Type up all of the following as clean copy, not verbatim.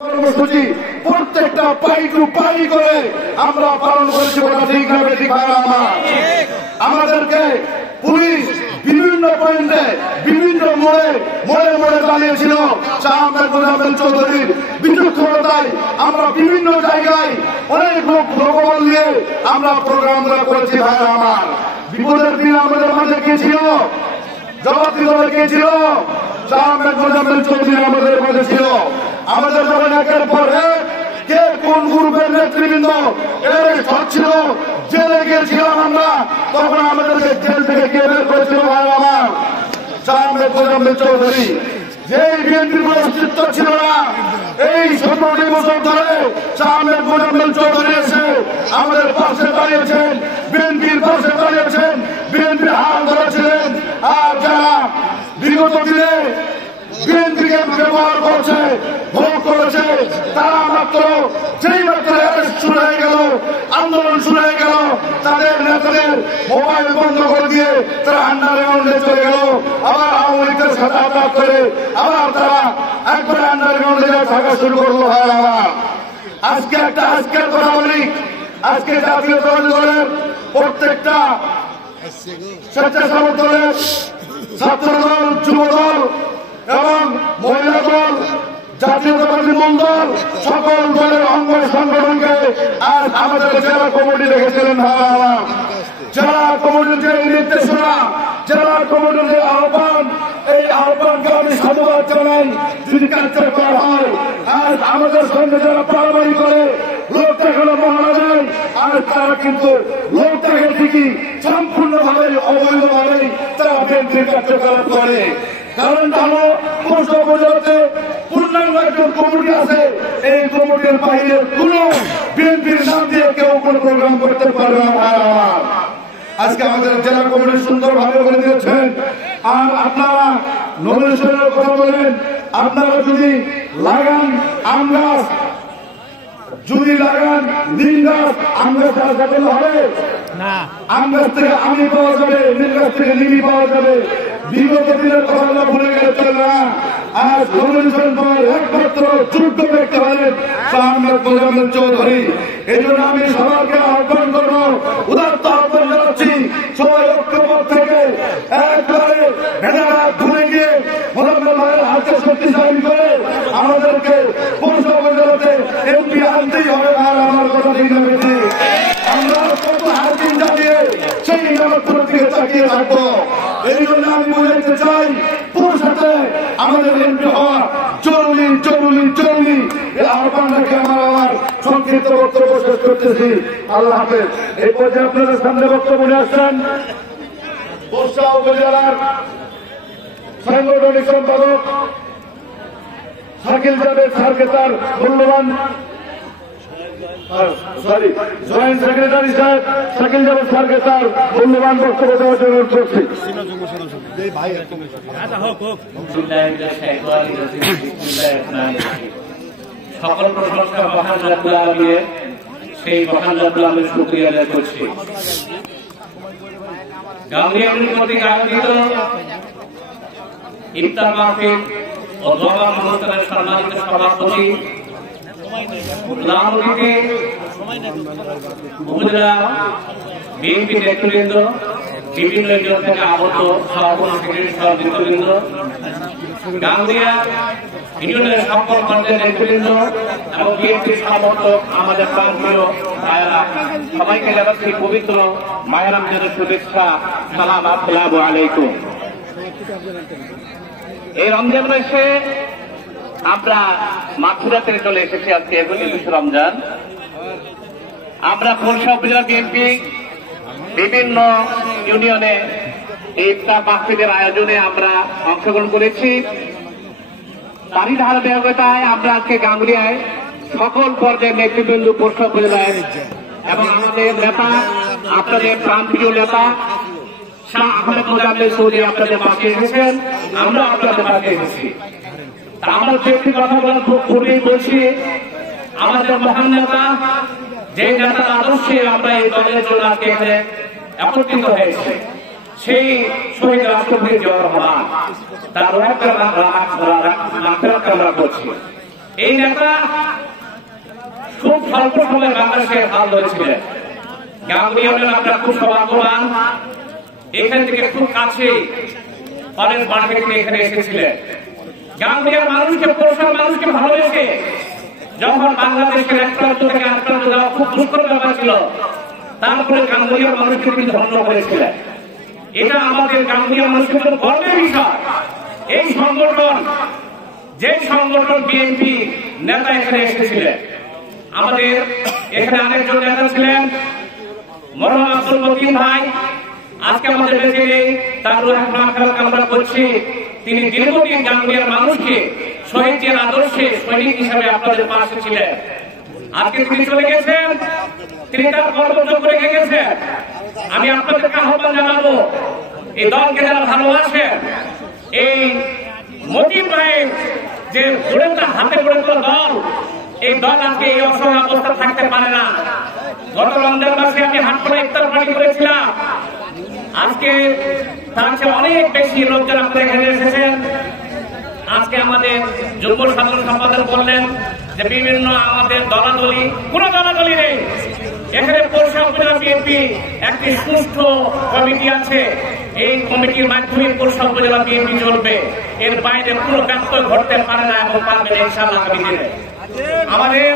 কর্মসূচি প্রত্যেকটা পাই টু পাই করে আমরা পালন করেছি। আমাদেরকে পুলিশ বিভিন্ন পয়েন্টে বিভিন্ন মোড়ে মোড়ে মোড়ে দাঁড়িয়েছিল। শাহ আহমেদ মোজাম্মেল চৌধুরীর বিচক্ষণতায় আমরা বিভিন্ন জায়গায় অনেক লোকবল নিয়ে আমরা প্রোগ্রামগুলো করেছি। ভাইরা আমার, বিপদের দিন আমাদের মাঝে কে ছিল? জবাব দিতে কে ছিল? শাহ আহমেদ মোজাম্মেল চৌধুরী আমাদের মাঝে ছিল। আমাদের যখন একের পর এক কে কোন গ্রুপের নেতৃবৃন্দ এরেস্ট হচ্ছিল, জেলে গিয়েছিলাম আমরা, তখন আমাদেরকে জেল থেকে কে বের করেছিল? ভাই আমার, শাহ আহমেদ মোজাম্মেল চৌধুরী। যেই বিএনপির কোন অস্তিত্ব ছিল না, এই 17টি বছর ধরে শাহ আহমেদ মোজাম্মেল চৌধুরী এসে আমাদের পাশে দাঁড়িয়েছেন, বিএনপির পাশে দাঁড়িয়েছেন, বিএনপির হাত ধরেছিলেন। আর যারা বিগত দিনে বিএনপিকে ব্যবহার করছে, ভোগ করেছে, তারা মাত্র যেই মাত্র শুরু হয়ে গেল, আন্দোলন শুরু হয়ে গেল, তাদের নেতাদের মোবাইল বন্ধ করে দিয়ে তারা আন্ডারগ্রাউন্ডে চলে গেল। আবার আওয়ামী লীগের সাথে আঘাত করে আবার তারা একবারে আন্ডারগ্রাউন্ডে থাকা শুরু করলো। হয় আমার আজকের কথা বলি, আজকে জাতীয়তাবাদী দলের প্রত্যেকটা স্বেচ্ছাসেবক দলের, ছাত্র দল, যুব দল এবং মহিলা দল, জাতীয়তাবাদী মন্ডল, সকল দলের অঙ্গ সংগঠনকে আজ আমাদের জেলা কমিটি রেখেছিলেন। জেলা কমিটির যে নির্দেশনা, জেলা কমিটির যে আহ্বান, এই আহ্বানকে আমি সাধুবাদ জানাই। যদি কার্যকর হয়, আজ আমাদের সঙ্গে যারা পারাবাড়ি করে লোক দেখানো মহারা যায়, আর তারা কিন্তু লোক দেখে ঠিকই সম্পূর্ণভাবে অবৈধভাবে তারা বিএনপির কার্যকলাপ করে। কারণ জানো, পোস্ট উপজেলাতে পূর্ণাঙ্গ একজন কমিটি আছে, এই কমিটির বাইরে কোন বিএনপির নাম দিয়ে কেউ কোন প্রোগ্রাম করতে পারবে না। আজকে আমাদের জেলা কমিটি সুন্দরভাবে করে দিয়েছেন। আর আপনারা নমিনেশনের কথা বলেন, আপনারা যদি লাগান আম গাছ, যদি লাগান নীল গাছ, আম গাছ লাগাতে হবে না। আম গাছ থেকে আমি পাওয়া যাবে, নীল গাছ থেকে নিমি পাওয়া যাবে। বিগত দিনের কথা ভুলে গেলে চলবে না। আজ নমিনেশন পাওয়ার একমাত্র যোগ্য ব্যক্তি হলেন শাহ আহমেদ মোজাম্মেল চৌধুরী। এই জন্য আমি সবাইকে আহ্বান করবো, উদাত্ত আহ্বান জানাচ্ছি, সবাই ঐক্যবদ্ধ থেকে একবারে ভেদাভেদ ভুলে গিয়ে মোজাম্মেল ভাইয়ের হাতে শক্তিশালী করে আমাদেরকে পৌরসভা উপজেলাতে এমপি আনতেই হবে। আর আমার কথা ঠিক হবে, আমরা কত হাতিম জানিয়ে সেই নিরাপত্তার দিকে তাকিয়ে থাকবো। এই জন্য আমি বুঝাইতে চাই, পুরুষাতে আমাদের এমপি হওয়া জরুরি জরুরি জরুরি। এই আহ্বান রেখে আমার সংক্ষিপ্ত বক্তব্য শেষ করতেছি। আল্লাহ হাফেজ। এই পর্যায়ে আপনাদের সামনে বক্তব্য নিয়ে আসছেন বর্ষা উপজেলার সাংগঠনিক সম্পাদক শাকিল জাভেদ স্যারকে তার মূল্যবান জয়েন্ট সেক্রেটারি সাহেব শাকিল জাভেদ স্যারকে তার মূল্যবান বক্তব্য দেওয়ার জন্য অনুরোধ করছি। সকল প্রশংসা মহান রাব্বুল আলামিনের, সেই মহান রাব্বুল আলামিনের শুকরিয়া আদায় করছি। গাঙ্গুরিয়া কর্তৃক আয়োজিত ইফতার মাহফিল ও দোয়া অনুষ্ঠানের সম্মানিত সভাপতি লালমনিতে উপজেলা বিএনপি নেতৃবৃন্দ, বিভিন্ন এলাকা থেকে আগত সভাপতি সেক্রেটারি সহ নেতৃবৃন্দ, গাঙ্গুরিয়া ইউনিয়নের সকল পর্যায়ের নেতৃবৃন্দ এবং বিএনপির সমর্থক, আমাদের প্রাণপ্রিয় ভাইয়েরা, সবাইকে জানাচ্ছি পবিত্র মাহে রমজানের শুভেচ্ছা, সালাম, আসসালামু আলাইকুম। এই রমজান মাসে আমরা মাথুরাতে চলে এসেছি। আজকে 21 রমজান। আমরা খুলনা উপজেলা বিএনপি বিভিন্ন ইউনিয়নে ইফতার মাহফিলের আয়োজনে আমরা অংশগ্রহণ করেছি। তারই ধারাবাহিকতায় আমরা আজকে গাঙ্গুরিয়ায় সকল পর্যায়ের নেতৃবৃন্দ, খুলনা উপজেলায় এবং আমাদের নেতা, আপনাদের প্রান্তীয় নেতা শাহ আহমেদ মোজাম্মেল চৌধুরী আপনাদের পাশে এসেছেন, আমরা আপনাদের পাশে এসেছি। আমরা যে একটি কথা বলার পূর্বেই বলছি, আমাদের মহান নেতা, যে নেতার আদর্শে আমরা এই দলের জন্য আজকে এখানে একত্রিত হয়েছে, সেই শহীদ রাষ্ট্রপতি জিয়াউর রহমান, তার মাগফিরাত কামনা করছি। এই নেতা খুব স্বল্প সময়ে বাংলাদেশের হাল ধরেছিলেন। গাঙ্গুলি হলেন আপনার খুব সৌভাগ্যবান, এখান থেকে খুব কাছে ফরেস্ট মার্কেট থেকে এখানে এসেছিলেন। গাঙ্গুলিয়ার মানুষকে, পৌরসভার মানুষকে ভালোবেসে যখন বাংলাদেশের এক প্রান্ত থেকে আরেক প্রান্ত যাওয়া খুব দুষ্কর ব্যাপার ছিল, তারপরে গাঙ্গুলিয়ার মানুষকে তিনি ধন্য করেছিলেন। এটা আমাদের গাঙ্গুলিয়ার মানুষের জন্য গর্বের বিষয়। এই সংগঠন, যে সংগঠন বিএনপি নেতা এখানে এসেছিলেন, আমাদের এখানে আরেকজন নেতা ছিলেন মরহুম আব্দুল মতিন ভাই, আজকে আমাদের বেঁচে নেই, তার আমরা করছি। তিনি দীর্ঘদিন গাঙ্গুলিয়ার মানুষকে শহীদের আদর্শে সৈনিক হিসাবে আপনাদের পাশে ছিলেন। আজকে তিনি চলে গেছেন, তিনি তার কর্মযোগ্য রেখে গেছেন। আমি আপনাদেরকে আহ্বান জানাবো, এই দলকে যারা ভালোবাসেন, এই মতিন ভাইয়ের যে হাতে গড়ে তোলা দল, এই দল আজকে এই অসহায় অবস্থা থাকতে পারে না। গত রমজান মাসে আমি হাটখোলা ইফতার পার্টি করেছিলাম, আজকে তার চেয়ে অনেক বেশি লোকজন আপনারা এখানে এসেছেন। আজকে আমাদের যুগ্ম সাধারণ সম্পাদক বললেন যে বিভিন্ন আমাদের দলাদলি, কোনো দলাদলি নেই এখানে। পৌরসভা উপজেলা বিএনপি একটি সুষ্ঠ কমিটি আছে, এই কমিটির মাধ্যমে পৌরসভা উপজেলা বিএনপি চলবে। এর বাইরে কোনো ব্যত্যয় ঘটতে পারে না এবং পারবে না ইনশাআল্লাহ আগামী দিনে। আমাদের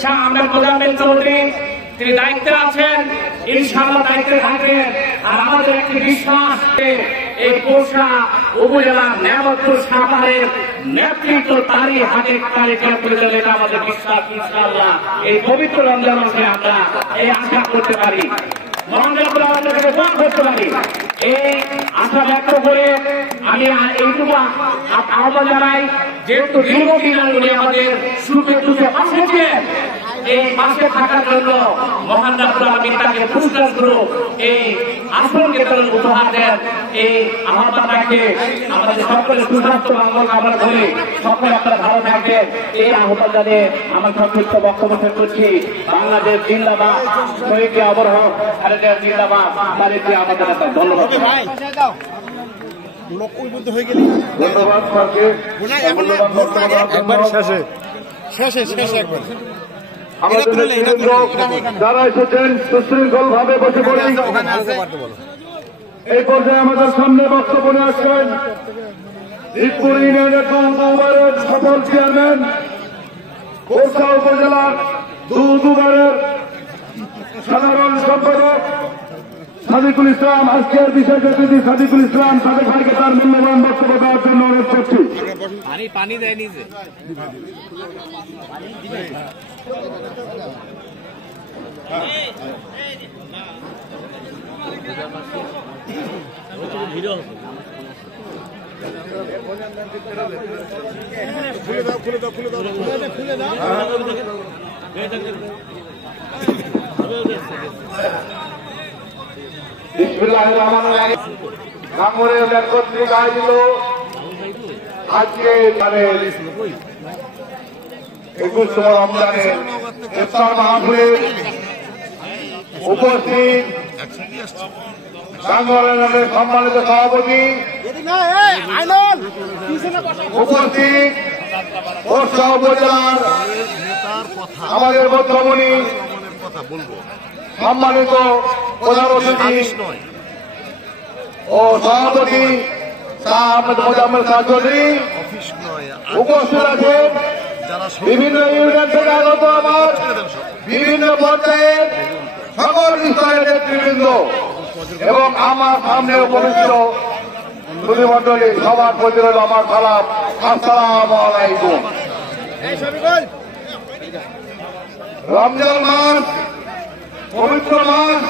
শাহ আহমেদ মোজাম্মেল চৌধুরী তিনি দায়িত্বে আছেন, ইনশাআল্লাহ দায়িত্বে থাকবেন। আর আমাদের একটি বিশ্বাস, এই পৌরসভা উপজেলা নেয়ামতপুর সাভারের নেতৃত্ব তারই হাতে পরিচালিত, এটা আমাদের বিশ্বাস। ইনশাআল্লাহ এই পবিত্র রমজান মাসে আমরা এই আশা করতে পারি, মহানগর আমাদের কাছে দোয়া করতে পারি। এই আশা ব্যক্ত করে আমি এইটুকু আহ্বান জানাই, যেহেতু দীর্ঘদিন উনি আমাদের সুখে দুঃখে পাশে ছিলেন, এই পাশে থাকার জন্য মহান রাব্বুল আলামিন তাকে পুরস্কার স্বরূপ এই আসনকে তারা উপহার দেন। এই আহ্বান রাখে আমাদের সকলের সুস্বাস্থ্য মঙ্গল কামনা করে সকলে আপনারা ভালো থাকবেন, এই আহ্বান জানিয়ে আমার সংক্ষিপ্ত বক্তব্য শেষ করছি। বাংলাদেশ জিন্দাবাদ, শহীদ অমর হোক, খালেদা জিন্দাবাদ, তাদেরকে আমাদের ধন্যবাদ। ধন্যবাদ স্যারকে। আমাদের নেতৃবৃন্দ যারা এসেছেন সুশৃঙ্খল ভাবে বসে পড়ে এই পর্যায়ে আমাদের সামনে বক্তব্য নিয়ে আসছেন ইটপুর ইউনিয়নের দুবারের সফল চেয়ারম্যান, পৌরসভা উপজেলার দুবারের সাধারণ সম্পাদক সাদিকুল ইসলাম। আজকের বিশেষ অতিথি সাদিকুল ইসলাম, সাদেক ভাইকে তার মূল্যবান বক্তব্য দেওয়ার জন্য অনুরোধ করছি। পানি দেয়নি যে গাঙ্গুলিয়া কর্তৃক আয়োজিত আজকে 21তম রমজানের ইফতার মাহফিলে উপস্থিত গাঙ্গুলিয়ার সম্মানিত সভাপতি, উপস্থিত পৌরসভা উপজেলার আমাদের মধ্যমণি, সম্মানিত প্রধান অতিথি ও সভাপতি শাহ আহমেদ মোজাম্মেল চৌধুরী, উপস্থিত আছেন বিভিন্ন ইউনিয়ন থেকে আগত আমার বিভিন্ন পর্যায়ের সকল স্তরের নেতৃবৃন্দ এবং আমার সামনে উপস্থিত সুধীমণ্ডলী, সবার প্রতি রইল আমার সালাম, আসসালামু আলাইকুম। রমজান মাস, পবিত্র মাস,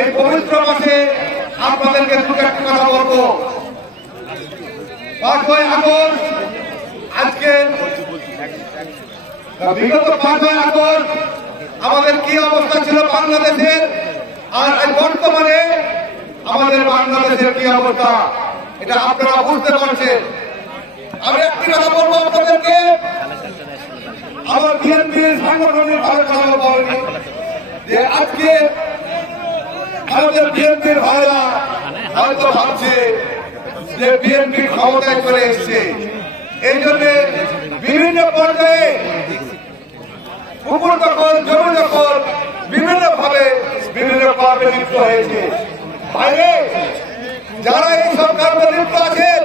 এই পবিত্র মাসে আপনাদেরকে দুটো একটা কথা বলবো। 5ই আগস্ট, আজকে বিগত 5ই আগস্ট আমাদের কি অবস্থা ছিল বাংলাদেশের, আর বর্তমানে আমাদের বাংলাদেশের কি অবস্থা, এটা আপনারা বুঝতে পারছেন। আমি একটি কথা বলবো আপনাদেরকে, আমার বিএনপির সাংগঠনিক ভাবে কথা বলেনি যে আজকে আমাদের বিএনপির ভাইরা হয়তো ভাবছে যে বিএনপি ক্ষমতায় চলে এসছে, এই জন্য বিভিন্ন পর্যায়ে পুকুর দখল, জমি দখল বিভিন্ন ভাবে বিভিন্ন কর্মে লিপ্ত হয়েছে। বাইরে যারা এই সব কর্মে লিপ্ত আছেন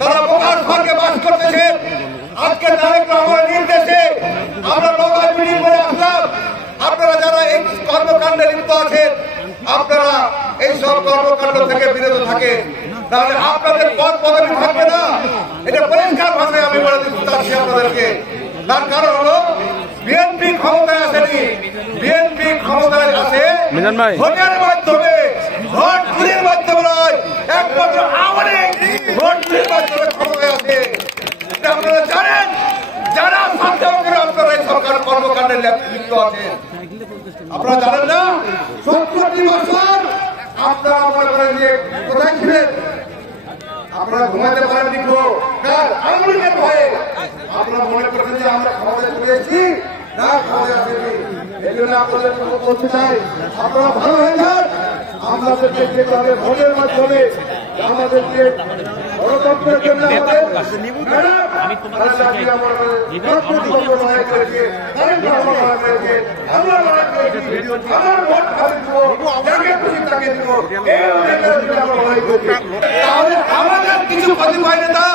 তারা বোকার স্বর্গে বাস করতেছেন। আজকে তারেক রহমানের নির্দেশে আমরা নৌকায় মিটিং করে আসলাম। আপনারা যারা এই কর্মকাণ্ডে লিপ্ত আছেন আপনারা এই সব কর্মকাণ্ড থেকে বিরত থাকেন, তাহলে আপনাদের পদ পদবি থাকবে না। এটা পরিষ্কার ভাষায় আমি বলে দিতে চাচ্ছি আপনাদেরকে। তার কারণ হলো বিএনপি ক্ষমতায় আসেনি, বিএনপি ক্ষমতায় আছে ভোটের মাধ্যমে, ভোট চুরির মাধ্যমে নয়। একমাত্র আওয়ামী লীগ ভোট চুরির মাধ্যমে ক্ষমতায় আছে। এটা আপনারা জানেন। যারা সন্দেহ করে আপনারা এই সরকার কর্মকাণ্ডে লিপ্ত আছেন আপনারা জানেন না। 70 বছর আপনারা মনে করেন যে কোথায় ছিলেন, আপনারা ঘুমাতে পারেননি। আওয়ামী লীগের ভয়ে আপনারা মনে করছেন যে আমরা ক্ষমতায় চলেছি, না ক্ষমতায় আসেনি। এই জন্য আপনাদের বলতে চাই আপনারা ভালো হয়ে যান। আমাদেরকে যেতে হবে ভোটের মাধ্যমে, আমাদেরকে গণতন্ত্রের জন্য আমাদের তাহলে আমাদের কিছু কতিপয় নেতা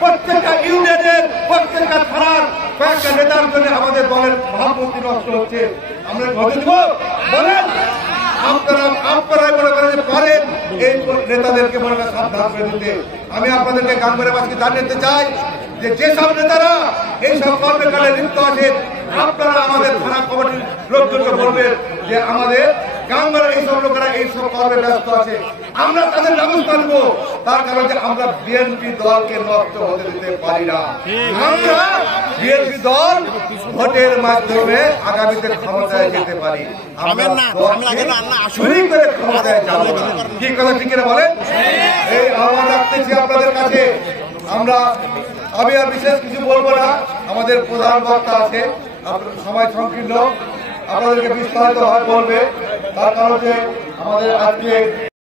প্রত্যেকটা ইউনিয়নের প্রত্যেকটা থানার কয়েকটা নেতার জন্য আমাদের দলের ভাবমূর্তি নষ্ট হচ্ছে। আমরা ঘটে দিব বলেন আপনারাই মনে করেন পারেন এই নেতাদেরকে মনে করেন সাবধান করে দিতে। আমি আপনাদেরকে গাঙ্গুরাবাসীকে জানাতে চাই যে যেসব নেতারা এইসব কর্মকাণ্ডে লিপ্ত আছেন আপনারা আমাদের থানা কমিটির লোকজনকে বলবেন যে আমাদের গাঙ্গুরা এইসব লোকেরা এইসব কর্মে ব্যস্ত আছে, আমরা তাদের ব্যবস্থা নেব। তার কারণ যে আমরা বিএনপি দলকে নষ্ট হতে দিতে পারি না। আমরা বিএনপি দল ভোটের মাধ্যমে আগামীতে ক্ষমতায় যেতে পারি, চুরি করে ক্ষমতায় যাব না। কি কথা ঠিক না বলেন? এই আহ্বান রাখতেছি আপনাদের কাছে। আমি আর বিশেষ কিছু বলবো না, আমাদের প্রধান বক্তা আছে, সময় সংকীর্ণ, আপনাদেরকে বিস্তারিত হয় বলবে। তার কারণে আমাদের আজকে